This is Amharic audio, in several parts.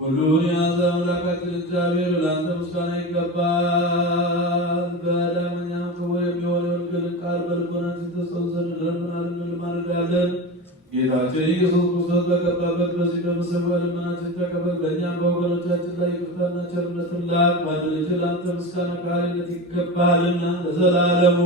ሁሉን የያዘ አምላካችን እግዚአብሔር ለአንተ ምስጋና ይገባል። በዳግመኛም ክቡር የሚሆን የወንጌልን ቃል በልቦናችን ትሰው ዘንድ እንለምናለን። ጌታችን ኢየሱስ ክርስቶስ በገባበት በዚህ በመሰዊያው ልመናችን ተቀበል። በእኛም በወገኖቻችን ላይ ይቅርታና ቸርነትን ላክ። በአንድ ልጅ ለአንተ ምስጋና ከኃይልነት ይገባሃልና ለዘላለሙ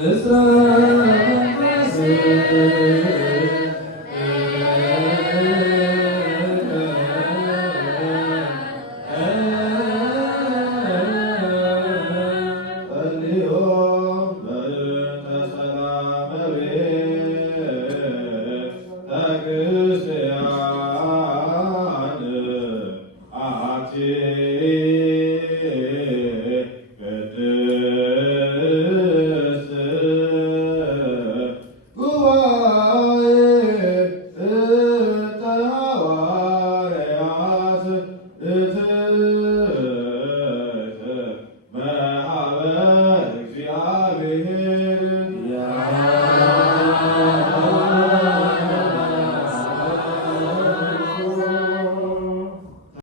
Israel